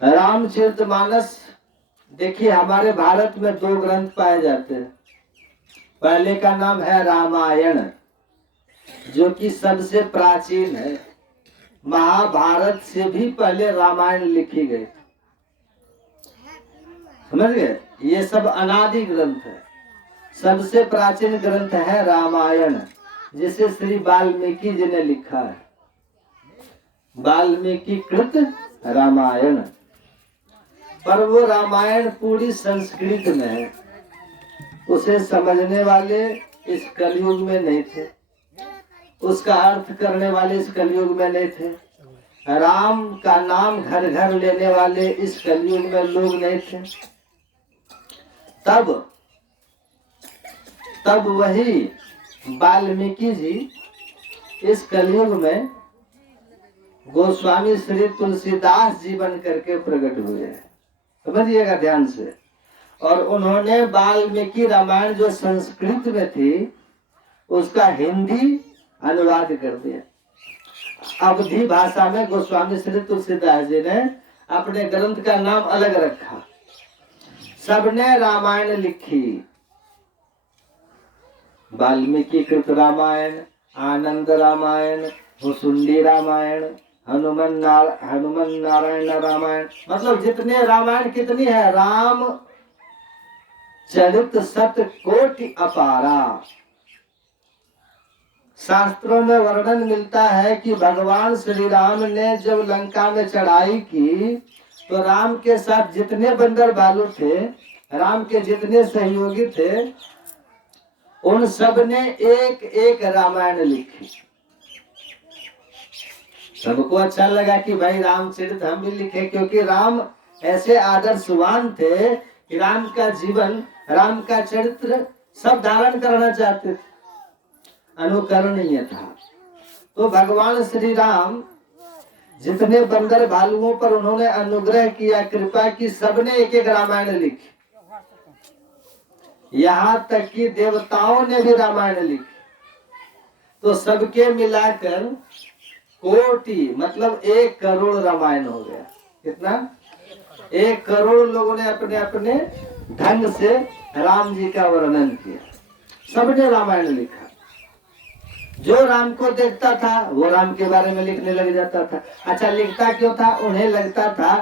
रामचरितमानस देखिए, हमारे भारत में 2 ग्रंथ पाए जाते हैं। पहले का नाम है रामायण, जो कि सबसे प्राचीन है। महाभारत से भी पहले रामायण लिखी गई, समझ गए। ये सब अनादि ग्रंथ है। सबसे प्राचीन ग्रंथ है रामायण, जिसे श्री वाल्मीकि जी ने लिखा है। वाल्मीकि कृत रामायण। पर वो रामायण पूरी संस्कृत में है। उसे समझने वाले इस कलयुग में नहीं थे, उसका अर्थ करने वाले इस कलयुग में नहीं थे, राम का नाम घर घर लेने वाले इस कलयुग में लोग नहीं थे। तब वही वाल्मीकि जी इस कलयुग में गोस्वामी श्री तुलसीदास जी बन करके प्रकट हुए हैं। समझिएगा ध्यान से। और उन्होंने वाल्मीकि रामायण जो संस्कृत में थी, उसका हिंदी अनुवाद कर दिया। अवधी भाषा में गोस्वामी श्री तुलसीदास जी ने अपने ग्रंथ का नाम अलग रखा। सबने रामायण लिखी। वाल्मीकि कृत रामायण, आनंद रामायण, भुसुंडी रामायण, हनुमान नारायण रामायण। मतलब जितने रामायण कितनी है? राम चरित सत कोटि अपारा। शास्त्रों में वर्णन मिलता है कि भगवान श्री राम ने जब लंका में चढ़ाई की, तो राम के साथ जितने बंदर भालू थे, राम के जितने सहयोगी थे, उन सब ने एक एक रामायण लिखी। सबको अच्छा लगा कि भाई रामचरित हम भी लिखे, क्योंकि राम ऐसे आदर्शवान थे कि राम का जीवन, राम का चरित्र सब धारण करना चाहते थे, अनुकरणीय था। तो भगवान श्री राम जितने बंदर भालुओं पर उन्होंने अनुग्रह किया, कृपा की, सबने एक एक रामायण लिखी। यहाँ तक कि देवताओं ने भी रामायण लिखी। तो सबके मिलाकर कोटि, मतलब 1 करोड़ रामायण हो गया। कितना? 1 करोड़ लोगों ने अपने अपने ढंग से राम जी का वर्णन किया। सबने रामायण लिखा। जो राम को देखता था वो राम के बारे में लिखने लग जाता था। अच्छा, लिखता क्यों था? उन्हें लगता था,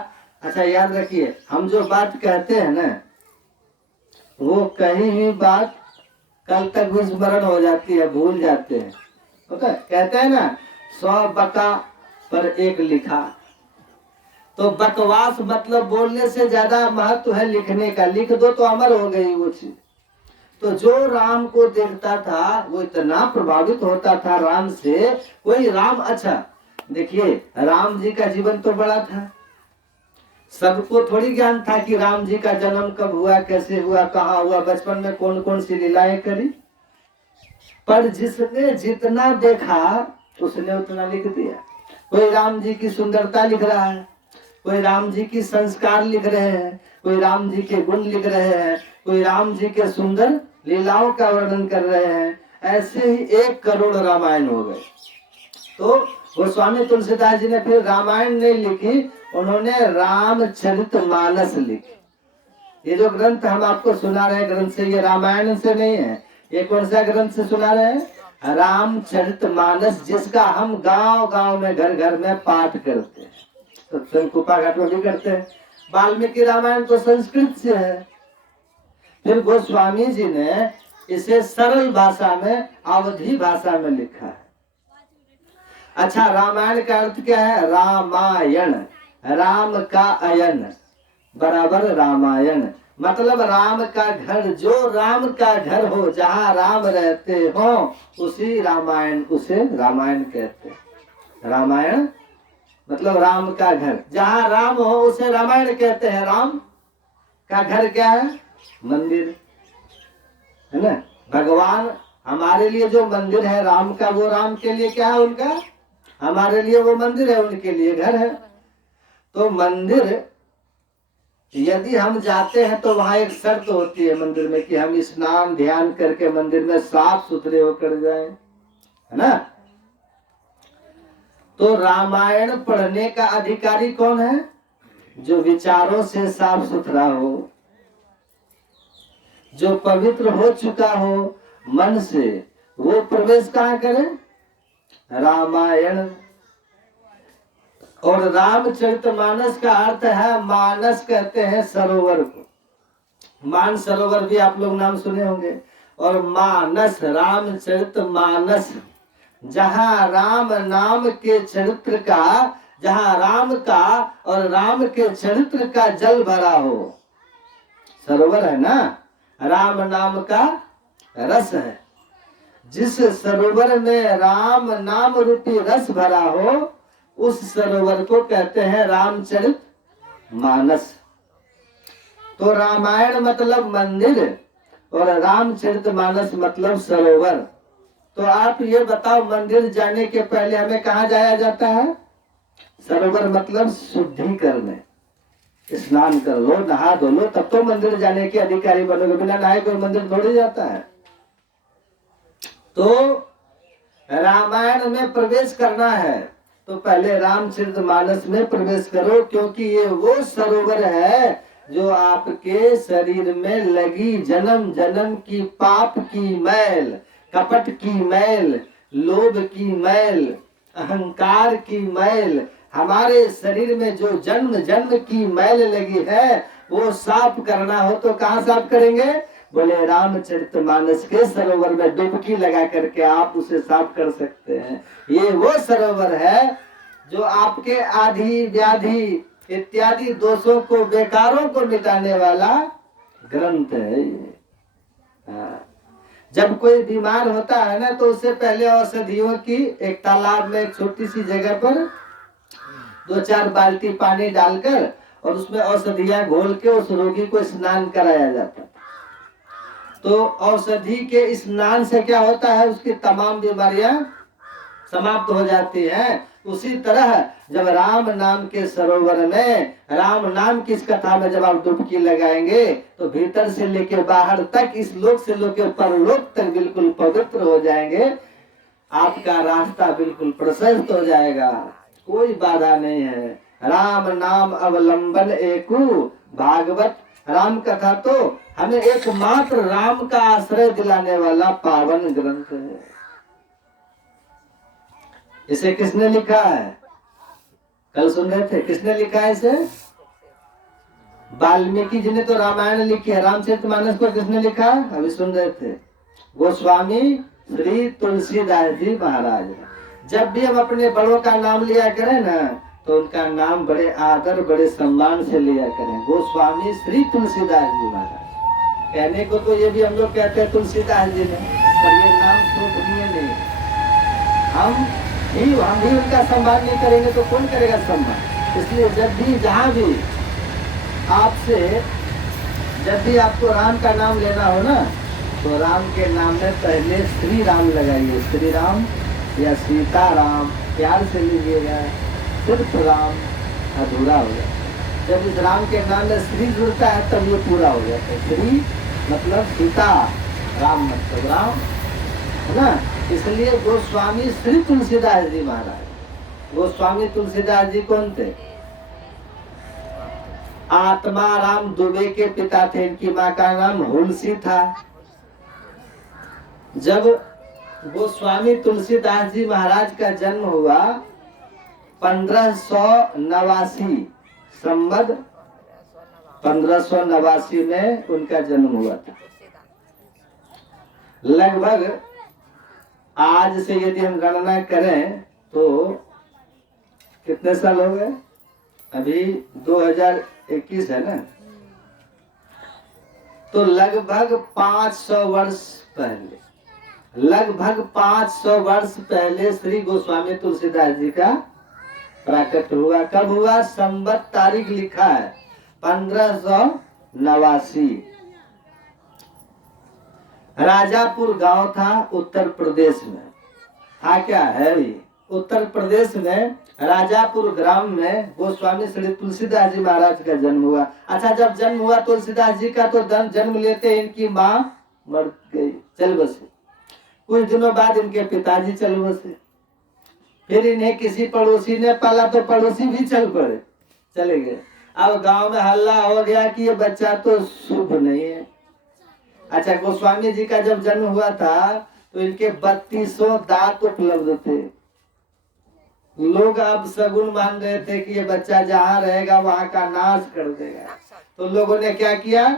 अच्छा याद रखिए, हम जो बात कहते हैं ना, वो कहीं ही बात कल तक विस्मरण हो जाती है, भूल जाते हैं। ओके, कहते हैं ना, 100 बका पर 1 लिखा। तो बकवास मतलब बोलने से ज्यादा महत्व है लिखने का। लिख दो तो अमर हो गई वो चीज। तो जो राम को देखता था वो इतना प्रभावित होता था राम से। कोई राम, अच्छा देखिए, राम जी का जीवन तो बड़ा था। सबको थोड़ी ज्ञान था कि राम जी का जन्म कब हुआ, कैसे हुआ, कहाँ हुआ, बचपन में कौन कौन सी लीलाएं करी। पर जिसने जितना देखा उसने उतना लिख दिया। कोई राम जी की सुंदरता लिख रहा है, कोई राम जी की संस्कार लिख रहे हैं, कोई राम जी के गुण लिख रहे हैं, कोई राम जी के सुंदर लीलाओं का वर्णन कर रहे हैं। ऐसे ही 1 करोड़ रामायण हो गए। तो गोस्वामी तुलसीदास जी ने फिर रामायण नहीं लिखी, उन्होंने रामचरितमानस लिखी। ये जो ग्रंथ हम आपको सुना रहे ग्रंथ से, ये रामायण से नहीं है। ये कौन सा ग्रंथ से सुना रहे हैं? रामचरितमानस, जिसका हम गांव गांव में, घर घर में पाठ करते हैं, सत्संग कुपा घाट में भी करते हैं। वाल्मीकि रामायण तो संस्कृत से है। फिर गोस्वामी जी ने इसे सरल भाषा में, अवधी भाषा में लिखा है। अच्छा, रामायण का अर्थ क्या है? रामायण, राम का अयन बराबर रामायण। मतलब राम का घर, जो राम का घर हो, जहाँ राम रहते हो, उसी रामायण, उसे रामायण कहते हैं। रामायण मतलब राम का घर, जहाँ राम हो उसे रामायण कहते हैं। राम का घर क्या है? मंदिर है ना। भगवान हमारे लिए जो मंदिर है राम का, वो राम के लिए क्या है? उनका, हमारे लिए वो मंदिर है, उनके लिए घर है। तो मंदिर यदि हम जाते हैं तो वहां एक शर्त होती है मंदिर में कि हम स्नान ध्यान करके मंदिर में साफ सुथरे होकर जाएं, है ना। तो रामायण पढ़ने का अधिकारी कौन है? जो विचारों से साफ सुथरा हो, जो पवित्र हो चुका हो मन से, वो प्रवेश कहाँ करे? रामायण। और रामचरितमानस का अर्थ है, मानस कहते हैं सरोवर को। मान सरोवर भी आप लोग नाम सुने होंगे। और मानस, रामचरितमानस, जहाँ राम नाम के चरित्र का, जहाँ राम का और राम के चरित्र का जल भरा हो। सरोवर है ना, राम नाम का रस है। जिस सरोवर में राम नाम रूपी रस भरा हो, उस सरोवर को कहते हैं रामचरित मानस। तो रामायण मतलब मंदिर और रामचरित मानस मतलब सरोवर। तो आप ये बताओ, मंदिर जाने के पहले हमें कहाँ जाया जाता है? सरोवर। मतलब शुद्धि करने, स्नान कर लो, नहा धो लो, तब तो मंदिर जाने के अधिकारी बनोगे। बिना नहाए कोई मंदिर थोड़ी जाता है। तो रामायण में प्रवेश करना है तो पहले रामचरितमानस में प्रवेश करो, क्योंकि ये वो सरोवर है जो आपके शरीर में लगी जन्म जन्म की पाप की मैल, कपट की मैल, लोभ की मैल, अहंकार की मैल, हमारे शरीर में जो जन्म जन्म की मैल लगी है, वो साफ करना हो तो कहाँ साफ करेंगे? बोले रामचरितमानस के सरोवर में डुबकी लगा करके आप उसे साफ कर सकते हैं। ये वो सरोवर है जो आपके आधि व्याधि इत्यादि दोषों को, बेकारों को मिटाने वाला ग्रंथ है। जब कोई बीमार होता है ना, तो उससे पहले औषधियों की एक तालाब में, एक छोटी सी जगह पर 2-4 बाल्टी पानी डालकर और उसमें औषधियां घोल के उस रोगी को स्नान कराया जाता है। तो औषधि के स्नान से क्या होता है? उसकी तमाम बीमारियां समाप्त हो जाती हैं। उसी तरह जब राम नाम के सरोवर में, राम नाम की इस कथा में जब आप डुबकी लगाएंगे, तो भीतर से लेके बाहर तक, इस लोक से लेके परलोक तक बिल्कुल पवित्र हो जाएंगे। आपका रास्ता बिल्कुल प्रशस्त हो जाएगा, कोई बाधा नहीं है। राम नाम अवलंबन एकु भागवत। राम कथा तो हमें एकमात्र राम का आश्रय दिलाने वाला पावन ग्रंथ है। इसे किसने लिखा है? कल सुन रहे थे, किसने लिखा है इसे? वाल्मीकि जी ने तो रामायण लिखी है। रामचरितमानस को किसने लिखा? अभी सुन रहे थे, गोस्वामी श्री तुलसीदास जी महाराज। जब भी हम अपने बड़ों का नाम लिया करें ना, तो उनका नाम बड़े आदर, बड़े सम्मान से लिया करें। गोस्वामी श्री तुलसीदास जी महाराज। कहने को तो ये भी हम लोग कहते हैं तुलसीदास जी ने, पर ये नाम शोभनीय नहीं। हम भी उनका सम्मान नहीं करेंगे तो कौन करेगा सम्मान? इसलिए जब भी, जहाँ भी आपसे, जब भी आपको राम का नाम लेना हो ना, तो राम के नाम में पहले श्री राम लगाइए। श्री राम या सीता राम प्यार से लीजिएगा। सिर्फ राम अधूरा हो गया। जब इस राम के नाम में श्री जुड़ता है तब ये पूरा हो जाता है। श्री मतलब सीता, राम मतलब राम, है ना। इसलिए गोस्वामी श्री तुलसीदास जी महाराज। गोस्वामी तुलसीदास जी कौन थे? आत्मा राम दुबे के पिता थे। इनकी माँ का नाम हुलसी था। जब गोस्वामी तुलसीदास जी महाराज का जन्म हुआ 1589 संवत 1589 में उनका जन्म हुआ था। लगभग आज से यदि हम गणना करें तो कितने साल हो गए? अभी 2021 है ना, तो लगभग 500 वर्ष पहले, लगभग 500 वर्ष पहले श्री गोस्वामी तुलसीदास जी का प्राकट हुआ। कब हुआ? संवत तारीख लिखा है 1589। राजापुर गांव था उत्तर प्रदेश में। हाँ, क्या है ये? उत्तर प्रदेश में राजापुर ग्राम में गोस्वामी श्री तुलसीदास जी महाराज का जन्म हुआ। अच्छा, जब जन्म हुआ तुलसीदास जी का, तो जन्म लेते इनकी माँ मर गई, चल बसे। कुछ दिनों बाद इनके पिताजी चल बसे। फिर इन्हें किसी पड़ोसी ने पाला तो पड़ोसी भी चल पड़े, चले गए। अब गांव में हल्ला हो गया कि ये बच्चा तो शुभ नहीं है। अच्छा, गोस्वामी जी का जब जन्म हुआ था तो इनके 3200 दांत उपलब्ध थे। लोग अब सगुन मान रहे थे कि ये बच्चा जहाँ रहेगा वहां का नाश कर देगा। तो लोगों ने क्या किया,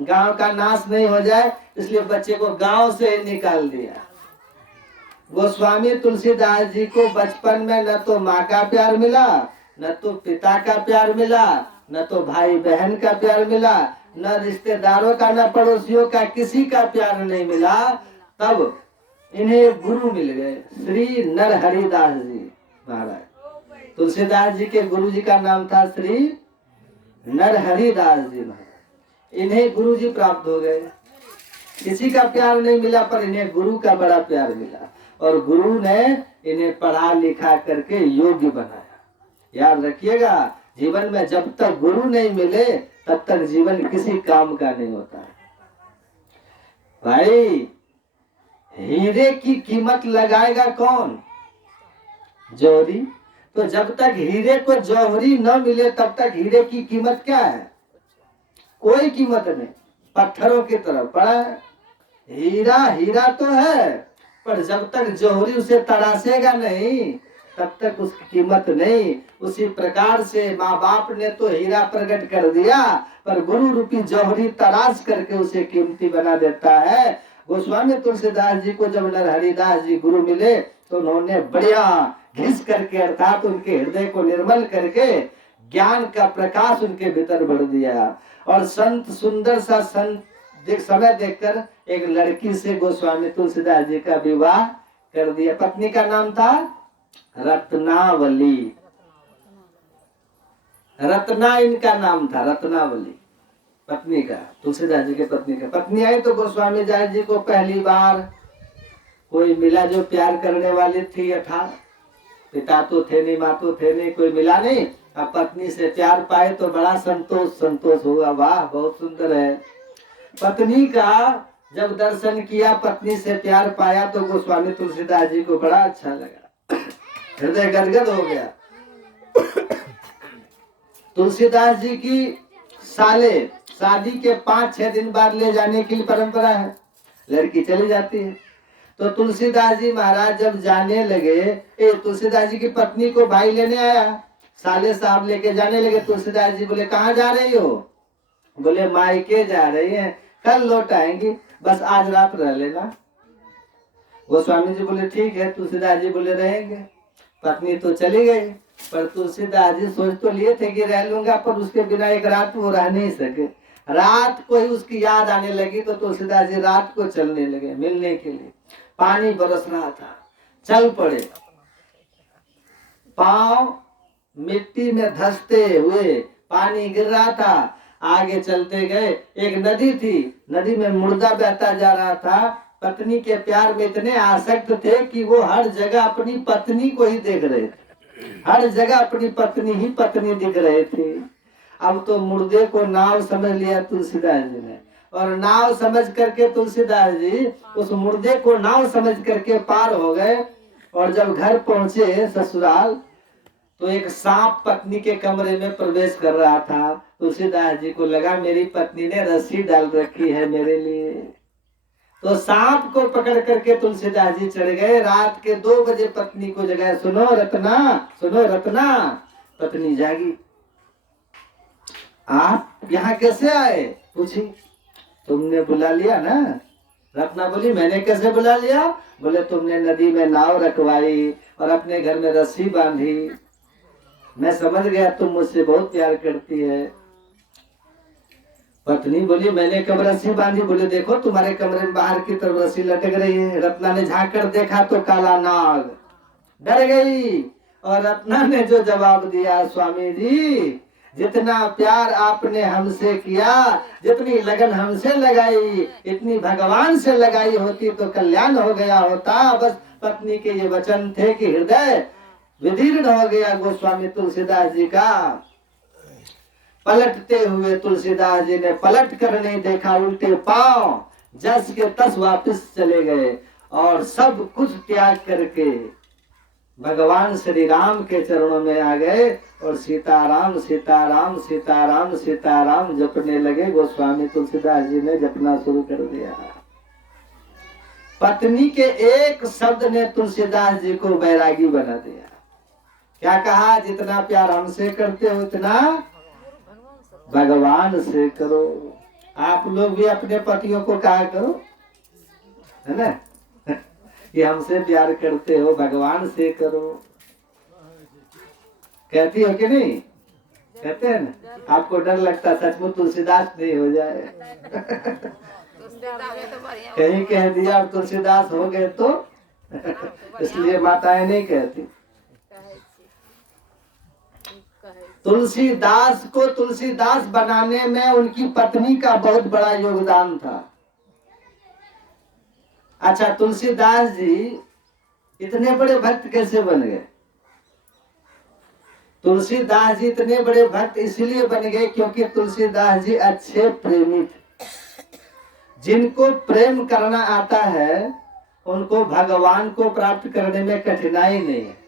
गांव का नाश नहीं हो जाए इसलिए बच्चे को गांव से ही निकाल दिया। गोस्वामी तुलसीदास जी को बचपन में न तो माँ का प्यार मिला, न तो पिता का प्यार मिला, न तो भाई बहन का प्यार मिला, न रिश्तेदारों का, न पड़ोसियों का, किसी का प्यार नहीं मिला। तब इन्हें गुरु मिल गए, श्री नरहरिदास जी महाराज। तुलसीदास जी के गुरु जी का नाम था श्री नरहरिदास जी महाराज। इन्हें गुरु जी प्राप्त हो गए। किसी का प्यार नहीं मिला पर इन्हें गुरु का बड़ा प्यार मिला और गुरु ने इन्हें पढ़ा लिखा करके योग्य बनाया। याद रखिएगा, जीवन में जब तक गुरु नहीं मिले तब तक जीवन किसी काम का नहीं होता है। भाई, हीरे की कीमत लगाएगा कौन? जौहरी। तो जब तक हीरे को जौहरी न मिले तब तक हीरे की कीमत क्या है? कोई कीमत नहीं, पत्थरों की तरफ पड़ा है। हीरा हीरा तो है पर जब तक जौहरी उसे तराशेगा नहीं तब तक उसकी कीमत नहीं। उसी प्रकार से माँ बाप ने तो हीरा प्रकट कर दिया पर गुरु रूपी जौहरी तराश करके उसे कीमती बना देता है। गोस्वामी तुलसीदास जी को जब नरहरिदास जी गुरु मिले तो उन्होंने बढ़िया घिस करके अर्थात उनके हृदय को निर्मल करके ज्ञान का प्रकाश उनके भीतर भर दिया। और संत सुंदर सा समय देखकर एक लड़की से गोस्वामी तुलसीदास जी का विवाह कर दिया। पत्नी का नाम था रत्नावली। रत्ना इनका नाम था, रत्नावली पत्नी का, तुलसीदास जी के पत्नी का। पत्नी आई तो गोस्वामी दास जी को पहली बार कोई मिला जो प्यार करने वाली थी अर्थात पिता तो थे नहीं, माँ तो थे नहीं, कोई मिला नहीं। अब पत्नी से प्यार पाए तो बड़ा संतोष हुआ। वाह, बहुत सुंदर है। पत्नी का जब दर्शन किया, पत्नी से प्यार पाया तो गोस्वामी तुलसीदास जी को बड़ा अच्छा लगा, हृदय गदगद हो गया। तुलसीदास जी की साले शादी के 5-6 दिन बाद ले जाने की परंपरा है, लड़की चली जाती है। तो तुलसीदास जी महाराज जब जाने लगे, तुलसीदास जी की पत्नी को भाई लेने आया, साले साहब लेके जाने लगे। तुलसीदास जी बोले कहाँ जा रही हो? बोले मायके जा रही है, कल लौट आएंगी, बस आज रात रह लेना। गोस्वामी जी बोले ठीक है। तुलसीदास जी बोले रहेंगे। पत्नी तो चली गई पर तुलसीदास जी सोच तो लिए थे कि रह लूंगा, पर उसके बिना एक रात वो रह नहीं सके। रात को ही उसकी याद आने लगी तो तुलसीदास जी रात को चलने लगे मिलने के लिए। पानी बरस रहा था, चल पड़े। पांव मिट्टी में धंसते हुए पानी गिर रहा था, आगे चलते गए। एक नदी थी, नदी में मुर्दा बहता जा रहा था। पत्नी के प्यार में इतने आसक्त थे कि वो हर जगह अपनी पत्नी को ही देख रहे थे, हर जगह अपनी पत्नी ही पत्नी दिख रहे थे। अब तो मुर्दे को नाव समझ लिया तुलसीदास जी ने, और नाव समझ करके तुलसीदास जी उस मुर्दे को नाव समझ करके पार हो गए। और जब घर पहुंचे ससुराल तो एक सांप पत्नी के कमरे में प्रवेश कर रहा था। तुलसीदास जी को लगा मेरी पत्नी ने रस्सी डाल रखी है मेरे लिए। तो सांप को पकड़ करके तुलसीदास जी चढ़ गए। रात के 2 बजे पत्नी को जगाया, सुनो रत्ना, सुनो रत्ना। पत्नी जागी, आप यहाँ कैसे आए? पूछी, तुमने बुला लिया ना? रत्ना बोली मैंने कैसे बुला लिया? बोले तुमने नदी में नाव रखवाई और अपने घर में रस्सी बांधी, मैं समझ गया तुम मुझसे बहुत प्यार करती है। पत्नी बोली मैंने कब रस्सी बांधी? बोले देखो तुम्हारे कमरे में बाहर की तरफ रस्सी लटक रही है। रत्ना ने झांक कर देखा तो काला नाग। डर गई। और रत्ना ने जो जवाब दिया, स्वामी जी जितना प्यार आपने हमसे किया, जितनी लगन हमसे लगाई, इतनी भगवान से लगाई होती तो कल्याण हो गया होता। बस पत्नी के ये वचन थे कि हृदय विदीर्ण हो गया गोस्वामी तुलसीदास जी का। पलटते हुए तुलसीदास जी ने पलट कर नहीं देखा, उल्टे पांव जस के तस वापस चले गए और सब कुछ त्याग करके भगवान श्री राम के चरणों में आ गए और सीताराम सीताराम सीताराम सीताराम जपने लगे। गोस्वामी तुलसीदास जी ने जपना शुरू कर दिया। पत्नी के एक शब्द ने तुलसीदास जी को बैरागी बना दिया। क्या कहा? जितना प्यार हमसे करते हो उतना भगवान से करो। आप लोग भी अपने पतियों को कहा करो, है ना, कि हमसे प्यार करते हो भगवान से करो। कहती हो कि नहीं? कहते हैं ना। आपको डर लगता सचमुच तुलसीदास नहीं हो जाए। कहीं कह दिया और तुलसीदास हो गए तो इसलिए माताएं नहीं कहती। तुलसीदास को तुलसीदास बनाने में उनकी पत्नी का बहुत बड़ा योगदान था। अच्छा, तुलसीदास जी इतने बड़े भक्त कैसे बन गए? तुलसीदास जी इतने बड़े भक्त इसलिए बन गए क्योंकि तुलसीदास जी अच्छे प्रेमी थे। जिनको प्रेम करना आता है उनको भगवान को प्राप्त करने में कठिनाई नहीं है।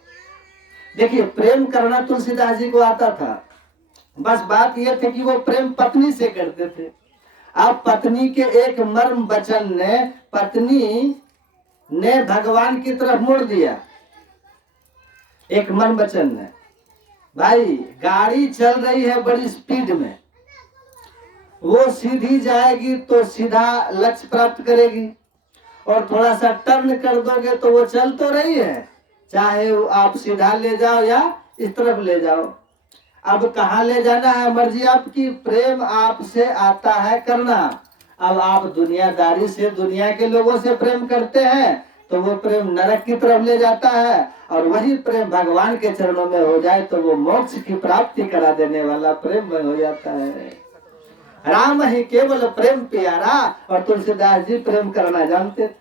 देखिए, प्रेम करना तुलसीदास जी को आता था, बस बात यह थी कि वो प्रेम पत्नी से करते थे। अब पत्नी के एक मर्म वचन ने पत्नी ने भगवान की तरफ मोड़ दिया। एक मर्म वचन ने, भाई गाड़ी चल रही है बड़ी स्पीड में, वो सीधी जाएगी तो सीधा लक्ष्य प्राप्त करेगी, और थोड़ा सा टर्न कर दोगे तो वो चल तो रही है, चाहे आप सीधा ले जाओ या इस तरफ ले जाओ। अब कहाँ ले जाना है मर्जी आपकी। प्रेम आपसे आता है करना। अब आप दुनियादारी से, दुनिया के लोगों से प्रेम करते हैं तो वो प्रेम नरक की तरफ ले जाता है, और वही प्रेम भगवान के चरणों में हो जाए तो वो मोक्ष की प्राप्ति करा देने वाला प्रेम हो जाता है। राम ही केवल प्रेम प्यारा, और तुलसीदास जी प्रेम करना जानते थे।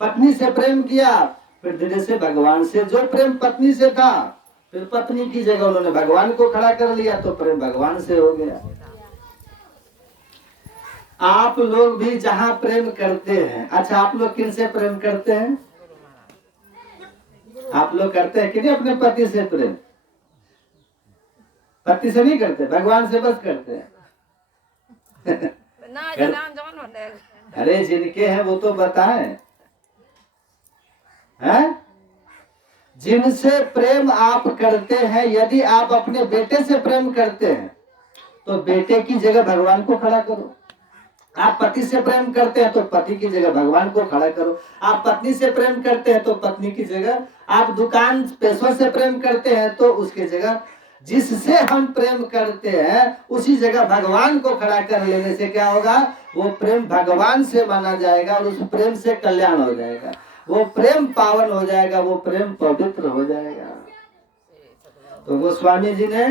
पत्नी से प्रेम किया, फिर धीरे से भगवान से। जो प्रेम पत्नी से था, फिर पत्नी की जगह उन्होंने भगवान को खड़ा कर लिया तो प्रेम भगवान से हो गया। आप लोग भी जहां प्रेम करते हैं, अच्छा आप लोग किन से प्रेम करते हैं? आप लोग करते हैं कि नहीं अपने पति से प्रेम? पति से नहीं करते, भगवान से बस करते हैं। अरे जिनके हैं वो तो बताएं, हैं? जिनसे प्रेम आप करते हैं, यदि आप अपने बेटे से प्रेम करते हैं तो बेटे की जगह भगवान को खड़ा करो। आप पति से प्रेम करते हैं तो पति की जगह भगवान को खड़ा करो। आप पत्नी से प्रेम करते हैं तो पत्नी की जगह, आप दुकान पैसों से प्रेम करते हैं तो उसकी जगह, जिससे हम प्रेम करते हैं उसी जगह भगवान को खड़ा कर लेने से क्या होगा? वो प्रेम भगवान से माना जाएगा और उस प्रेम से कल्याण हो जाएगा। वो प्रेम पावन हो जाएगा, वो प्रेम पवित्र हो जाएगा। तो गोस्वामी जी ने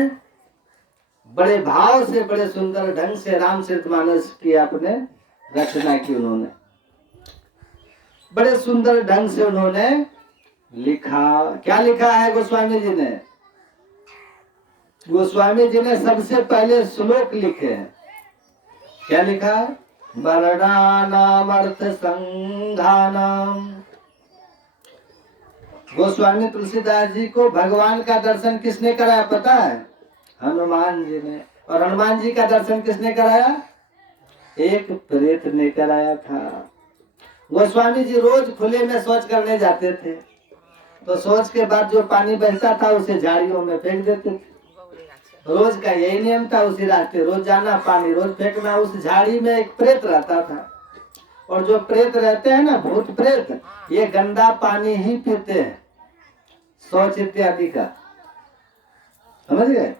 बड़े भाव से, बड़े सुंदर ढंग से रामचरितमानस की आपने रचना की। उन्होंने बड़े सुंदर ढंग से उन्होंने लिखा। क्या लिखा है गोस्वामी जी ने? गोस्वामी जी ने सबसे पहले श्लोक लिखे हैं। क्या लिखा है? वर्णानाम अर्थ संघानाम। गोस्वामी तुलसीदास जी को भगवान का दर्शन किसने कराया पता है? हनुमान जी ने। और हनुमान जी का दर्शन किसने कराया? एक प्रेत ने कराया था। गोस्वामी जी रोज खुले में शौच करने जाते थे, तो शौच के बाद जो पानी बहता था उसे झाड़ियों में फेंक देते थे। रोज का यही नियम था, उसी रास्ते रोज जाना, पानी रोज फेंकना। उस झाड़ी में एक प्रेत रहता था, और जो प्रेत रहते हैं ना, भूत प्रेत, ये गंदा पानी ही पीते हैं, शौच इत्यादि का। समझ गए?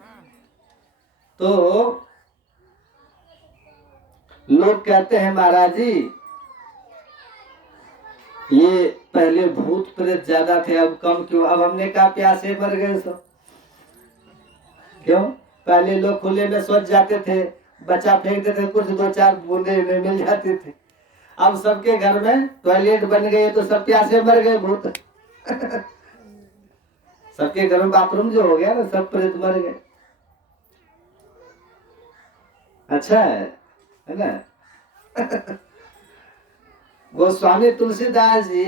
तो लोग कहते हैं महाराज जी ये पहले भूत प्रेत ज्यादा थे, अब कम क्यों? अब हमने कहा प्यासे मर गए सब। क्यों? पहले लोग खुले में शौच जाते थे, बच्चा फेंक देते, कुछ दो चार बूंदे में मिल जाती थी। अब सबके घर में टॉयलेट बन गए तो सब प्यासे मर गए भूत। सबके घर में बाथरूम जो हो गया ना, सब प्रेत मर गए। अच्छा है ना? गोस्वामी तुलसीदास जी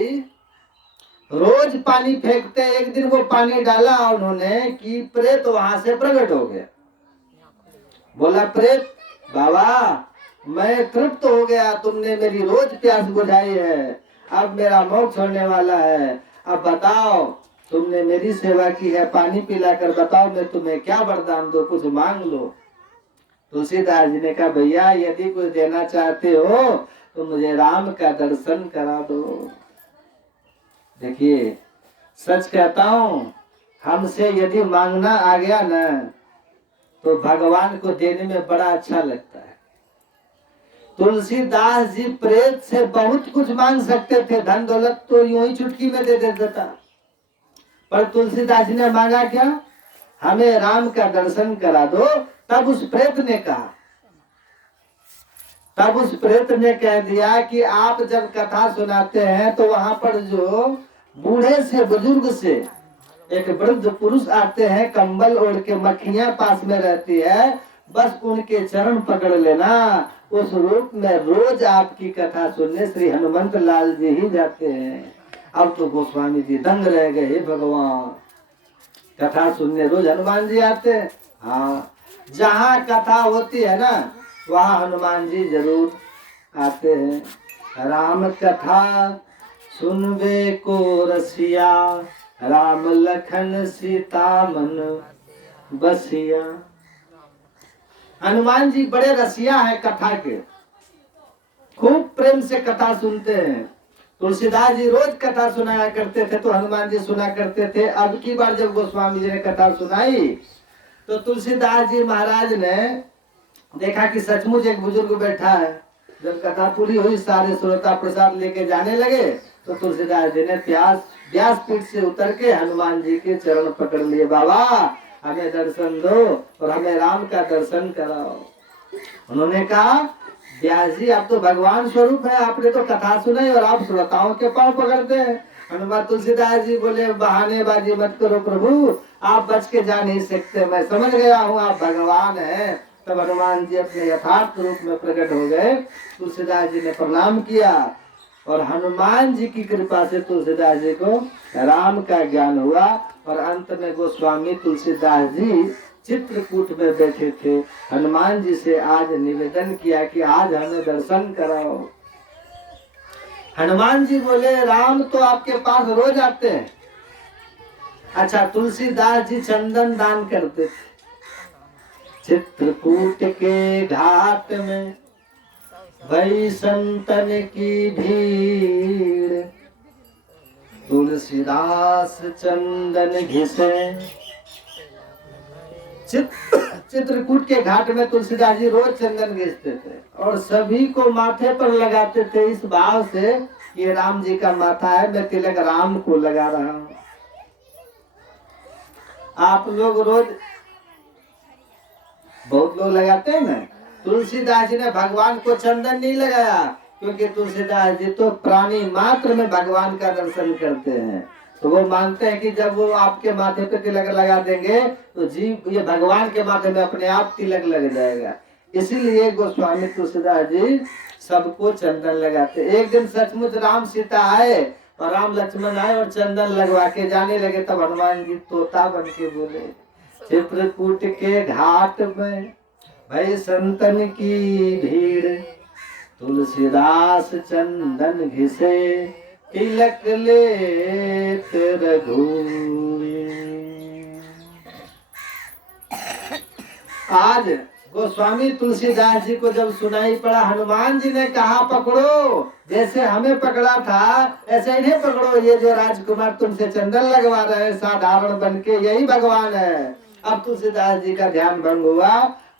रोज पानी फेंकते, एक दिन वो पानी डाला उन्होंने कि प्रेत वहां से प्रकट हो गया। बोला प्रेत बाबा मैं तृप्त हो गया, तुमने मेरी रोज प्यास बुझाई है, अब मेरा मोक्ष होने वाला है। अब बताओ तुमने मेरी सेवा की है, पानी पिलाकर बताओ मैं तुम्हें क्या वरदान दो, कुछ मांग लो। तुलसीदास जी ने कहा भैया यदि कुछ देना चाहते हो तो मुझे राम का दर्शन करा दो। देखिए सच कहता हूं, हमसे यदि मांगना आ गया ना तो भगवान को देने में बड़ा अच्छा लगता है। तुलसीदास जी प्रेत से बहुत कुछ मांग सकते थे, धन दौलत तो यूं ही चुटकी में दे देता था, पर तुलसीदास जी ने मांगा क्या? हमें राम का दर्शन करा दो। तब उस प्रेत ने कह दिया कि आप जब कथा सुनाते हैं तो वहां पर जो बूढ़े से बुजुर्ग से एक वृद्ध पुरुष आते हैं, कंबल ओढ़ के, मक्खियां पास में रहती है, बस उनके चरण पकड़ लेना। उस रूप में रोज आपकी कथा सुनने श्री हनुमंत लाल जी ही जाते हैं। अब तो गोस्वामी जी दंग रह गए, हे भगवान कथा सुनने रोज हनुमान जी आते हैं। हाँ, जहाँ कथा होती है ना वहाँ हनुमान जी जरूर आते हैं। राम कथा सुनबे को रसिया, राम लखन सीता मन बसिया। हनुमान जी बड़े रसिया है कथा के, खूब प्रेम से कथा सुनते हैं। तुलसीदास जी रोज कथा सुनाया करते थे तो हनुमान जी सुना करते थे। अब की बार जब गोस्वामी जी ने कथा सुनाई तो तुलसीदास जी महाराज ने देखा कि सचमुच एक बुजुर्ग बैठा है। जब कथा पूरी हुई सारे श्रोता प्रसाद लेके जाने लगे तो तुलसीदास जी ने व्यास पीठ से उतर के हनुमान जी के चरण पकड़ लिए, बाबा हमें दर्शन दो और हमें राम का दर्शन कराओ। उन्होंने कहा व्यास जी आप तो भगवान स्वरूप है, आपने तो कथा सुनाई और आप श्रोताओं के पांव पकड़ते हैं। हनुमान तुलसीदास जी बोले बहानेबाजी मत करो प्रभु, आप बच के जा नहीं सकते, मैं समझ गया हूँ आप भगवान हैं। तब हनुमान जी अपने यथार्थ रूप में प्रकट हो गए। तुलसीदास जी ने प्रणाम किया और हनुमान जी की कृपा से तुलसीदास जी को राम का ज्ञान हुआ। और अंत में गोस्वामी तुलसीदास जी चित्रकूट में बैठे थे, हनुमान जी से आज निवेदन किया कि आज हमें दर्शन कराओ। हनुमान जी बोले राम तो आपके पास रोज आते हैं। अच्छा, तुलसीदास जी चंदन दान करते थे। चित्रकूट के घाट में भई संतन की भीड़, तुलसीदास चंदन घिसे। चित्रकूट के घाट में तुलसीदास जी रोज चंदन घिसते थे और सभी को माथे पर लगाते थे इस भाव से ये राम जी का माथा है, मैं तिलक राम को लगा रहा हूं। आप लोग रोज बहुत लोग लगाते हैं ना, तुलसीदास जी ने भगवान को चंदन नहीं लगाया क्योंकि तुलसीदास जी तो प्राणी मात्र में भगवान का दर्शन करते हैं। तो वो मानते हैं कि जब वो आपके माथे पे तिलक लगा देंगे तो जीव ये भगवान के माथे में अपने आप तिलक लग जाएगा। इसीलिए गोस्वामी तुलसीदास जी सबको चंदन लगाते। एक दिन सचमुच राम सीता आए और राम लक्ष्मण आए और चंदन लगवा के जाने लगे, तब हनुमान जी तोता बन के बोले चित्रकूट के घाट में भई संतन की भीड़, तुलसीदास चंदन घिसे, तिलक लेत रघुवीर। आज गोस्वामी तुलसीदास जी को जब सुनाई पड़ा, हनुमान जी ने कहा पकड़ो, जैसे हमें पकड़ा था ऐसे इन्हें पकड़ो। ये जो राजकुमार तुमसे चंदन लगवा रहे हैं साधारण बन के, यही भगवान है। अब तुलसीदास जी का ध्यान भंग हुआ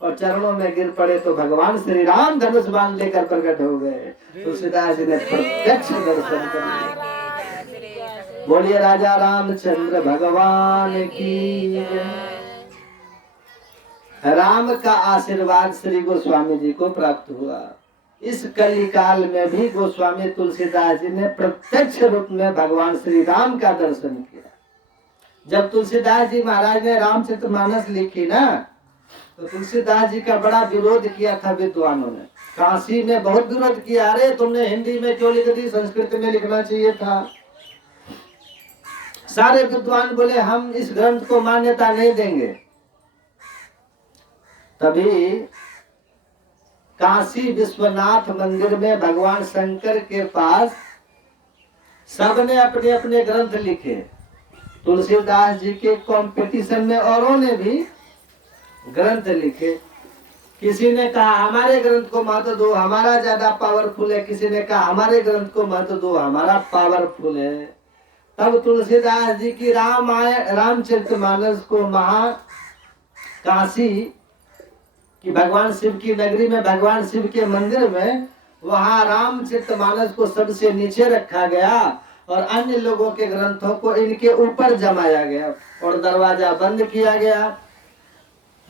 और चरणों में गिर पड़े तो भगवान श्री राम धनुष बाण लेकर प्रकट हो गए। तुलसीदास जी ने प्रत्यक्ष दर्शन कर। बोलिए राजा रामचंद्र भगवान की। राम का आशीर्वाद श्री गोस्वामी जी को प्राप्त हुआ। इस कली काल में भी गोस्वामी तुलसीदास जी ने प्रत्यक्ष रूप में भगवान श्री राम का दर्शन किया। जब तुलसीदास जी महाराज ने रामचरितमानस लिखी ना, तो तुलसीदास जी का बड़ा विरोध किया था विद्वानों ने। काशी में बहुत विरोध किया, अरे तुमने हिंदी में क्यों लिख दी, संस्कृत में लिखना चाहिए था। सारे विद्वान बोले हम इस ग्रंथ को मान्यता नहीं देंगे। तभी काशी विश्वनाथ मंदिर में भगवान शंकर के पास सबने अपने अपने ग्रंथ लिखे। तुलसीदास जी के कंपटीशन में औरों ने भी ग्रंथ लिखे। किसी ने कहा हमारे ग्रंथ को महत्व दो, हमारा ज्यादा पावरफुल है। किसी ने कहा हमारे ग्रंथ को महत्व दो, हमारा पावरफुल है। तब तुलसीदास जी की रामचरितमानस को काशी कि भगवान शिव की नगरी में, भगवान शिव के मंदिर में, वहां रामचरितमानस को सबसे नीचे रखा गया और अन्य लोगों के ग्रंथों को इनके ऊपर जमाया गया और दरवाजा बंद किया गया।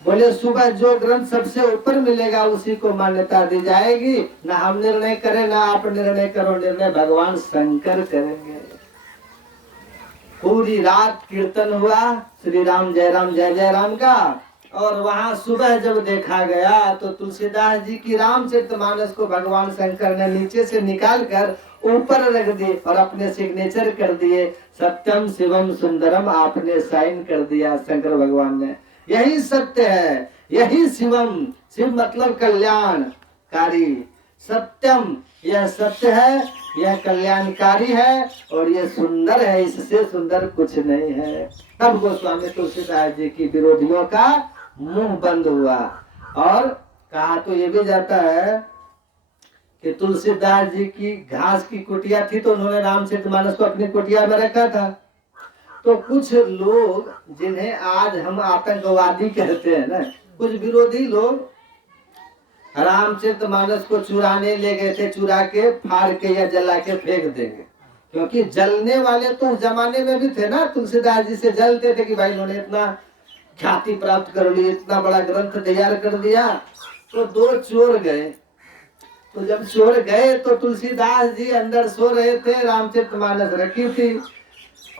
बोले सुबह जो ग्रंथ सबसे ऊपर मिलेगा उसी को मान्यता दी जाएगी। ना हम निर्णय करें ना आप निर्णय करो, निर्णय भगवान शंकर करेंगे। पूरी रात कीर्तन हुआ श्री राम जय जय राम का। और वहां सुबह जब देखा गया तो तुलसीदास जी की रामचरितमानस को भगवान शंकर ने नीचे से निकाल कर ऊपर रख दिए और अपने सिग्नेचर कर दिए। सत्यम शिवम सुंदरम आपने साइन कर दिया शंकर भगवान ने। यही सत्य है, यही शिवम, शिव मतलब कल्याणकारी, सत्यम यह सत्य है, यह कल्याणकारी है और यह सुंदर है, इससे सुंदर कुछ नहीं है। तब गोस्वामी तुलसीदास जी की विरोधियों का मुंह बंद हुआ। और कहा तो ये भी जाता है कि तुलसीदास जी की घास की कुटिया थी तो उन्होंने रामचरितमानस को अपनी कुटिया में रखा था। तो कुछ लोग जिन्हें आज हम आतंकवादी कहते हैं ना, कुछ विरोधी लोग रामचरितमानस को चुराने ले गए थे, चुरा के फाड़ के या जला के फेंक देंगे। क्योंकि जलने वाले तो उस जमाने में भी थे ना, तुलसीदास जी से जलते थे कि भाई इन्होंने इतना ख्याति प्राप्त कर ली, इतना बड़ा ग्रंथ तैयार कर दिया। तो दो चोर गए, तो जब चोर गए तो तुलसीदास जी अंदर सो रहे थे, रामचरितमानस रखी थी।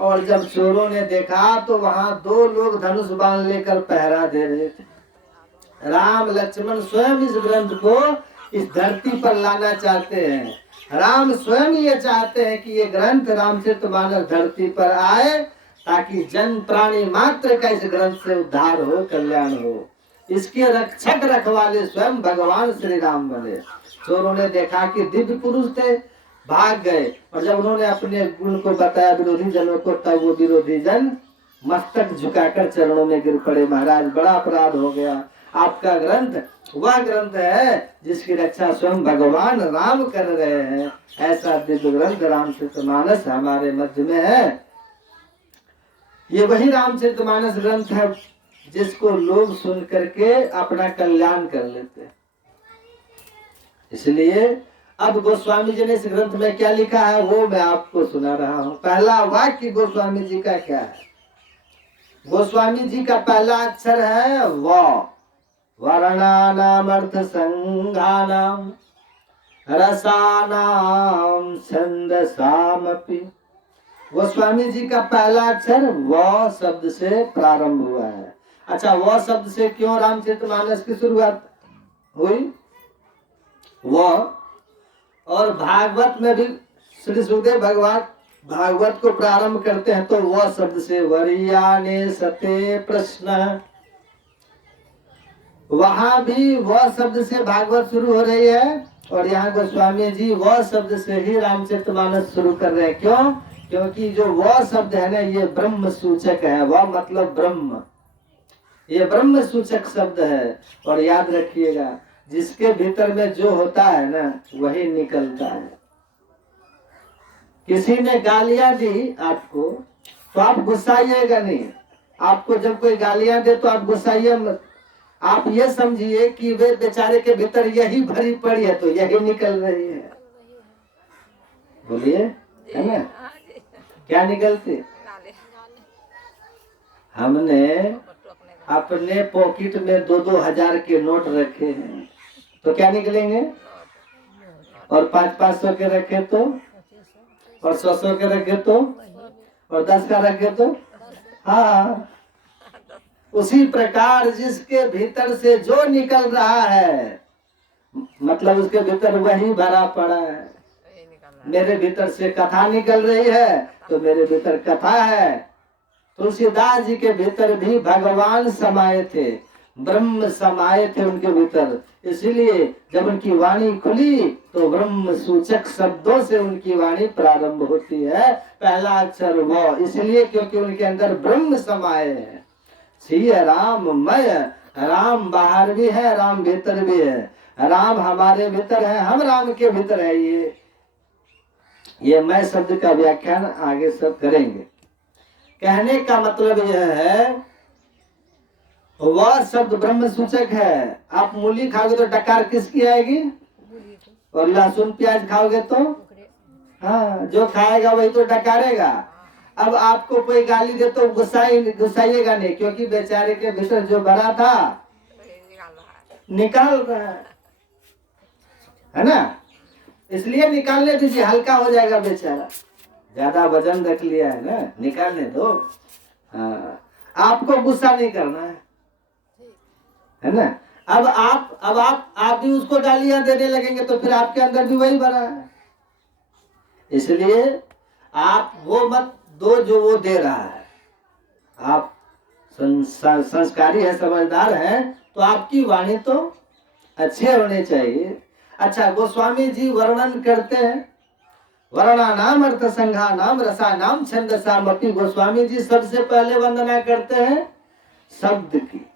और जब चोरों ने देखा तो वहां दो लोग धनुष बाण लेकर पहरा दे रहे थे। राम लक्ष्मण स्वयं इस ग्रंथ को इस धरती पर लाना चाहते हैं। राम स्वयं ये चाहते हैं कि ये ग्रंथ रामचरितमानस धरती पर आए ताकि जन प्राणी मात्र का इस ग्रंथ से उद्धार हो, कल्याण हो। इसके रक्षक रखवाले स्वयं भगवान श्री राम बने। चोरों ने देखा कि दिव्य पुरुष थे, भाग गए। और जब उन्होंने अपने गुण को बताया विरोधी जनों को, तब वो विरोधी जन मस्तक झुकाकर चरणों में गिर पड़े। महाराज बड़ा अपराध हो गया, आपका ग्रंथ वह ग्रंथ है जिसकी रक्षा स्वयं भगवान राम कर रहे हैं। ऐसा दिव्य ग्रंथ रामचरितमानस हमारे मध्य में है। ये वही रामचरितमानस ग्रंथ है जिसको लोग सुन करके अपना कल्याण कर लेते हैं। इसलिए अब गोस्वामी जी ने इस ग्रंथ में क्या लिखा है वो मैं आपको सुना रहा हूं। पहला वाक्य गोस्वामी जी का क्या है? गोस्वामी जी का पहला अक्षर है व, वर्णानाम अर्थ संघानाम रसानाम छंदसामपि। गोस्वामी जी का पहला अक्षर व शब्द से प्रारंभ हुआ है। अच्छा, व शब्द से क्यों रामचरितमानस की शुरुआत हुई? व और भागवत में भी श्री सुखदेव भगवान भागवत को प्रारंभ करते हैं तो वह शब्द से, वरियाने सते प्रश्न। वहां भी वह शब्द से भागवत शुरू हो रही है और यहाँ गोस्वामी जी वह शब्द से ही रामचरितमानस शुरू कर रहे हैं। क्यों? क्योंकि जो वह शब्द है ना, ये ब्रह्म सूचक है। वह मतलब ब्रह्म, ये ब्रह्म सूचक शब्द है। और याद रखिएगा, जिसके भीतर में जो होता है ना वही निकलता है। किसी ने गालियां दी आपको तो आप गुस्साइएगा नहीं। आपको जब कोई गालियां दे तो आप गुस्साइए मत। आप ये समझिए कि वे बेचारे के भीतर यही भरी पड़ी है तो यही निकल रही है। बोलिए, है ना? क्या निकलती? हमने अपने पॉकेट में 2-2 हजार के नोट रखे हैं तो क्या निकलेंगे? और 500-500 के रखे तो, और 100-100 के रखे तो, और 10 का रखे तो। हाँ, उसी प्रकार जिसके भीतर से जो निकल रहा है मतलब उसके भीतर वही भरा पड़ा है। मेरे भीतर से कथा निकल रही है तो मेरे भीतर कथा है। तुलसीदास जी के भीतर भी भगवान समाये थे, ब्रह्म समाये थे उनके भीतर। इसलिए जब उनकी वाणी खुली तो ब्रह्म सूचक शब्दों से उनकी वाणी प्रारंभ होती है। पहला अक्षर वो, इसलिए क्योंकि उनके अंदर ब्रह्म समाये है। सिय राममय, राम बाहर भी है, राम भीतर भी है। राम हमारे भीतर है, हम राम के भीतर है। ये मैं शब्द का व्याख्यान आगे सब करेंगे। कहने का मतलब यह है, वह शब्द ब्रह्म सूचक है। आप मूली खाओगे तो डकार किसकी आएगी, और लहसुन प्याज खाओगे तो हाँ, जो खाएगा वही तो डकारेगा। अब आपको कोई गाली दे तो गुस्साइएगा नहीं, क्योंकि बेचारे के भीतर जो भरा था निकाल रहा है ना, इसलिए निकालने दीजिए, हल्का हो जाएगा बेचारा। ज्यादा वजन रख लिया है ना, निकालने दो। हाँ, आपको गुस्सा नहीं करना है ना। अब आप भी उसको गालियां देने लगेंगे तो फिर आपके अंदर भी वही भरा है। इसलिए आप वो मत दो जो वो दे रहा है। आप संस्कारी है, समझदार है, तो आपकी वाणी तो अच्छे होने चाहिए। अच्छा, गोस्वामी जी वर्णन करते हैं, वर्णा नाम अर्थ संघा नाम रसा नाम छंदसा मपि। गोस्वामी जी सबसे पहले वंदना करते हैं शब्द की।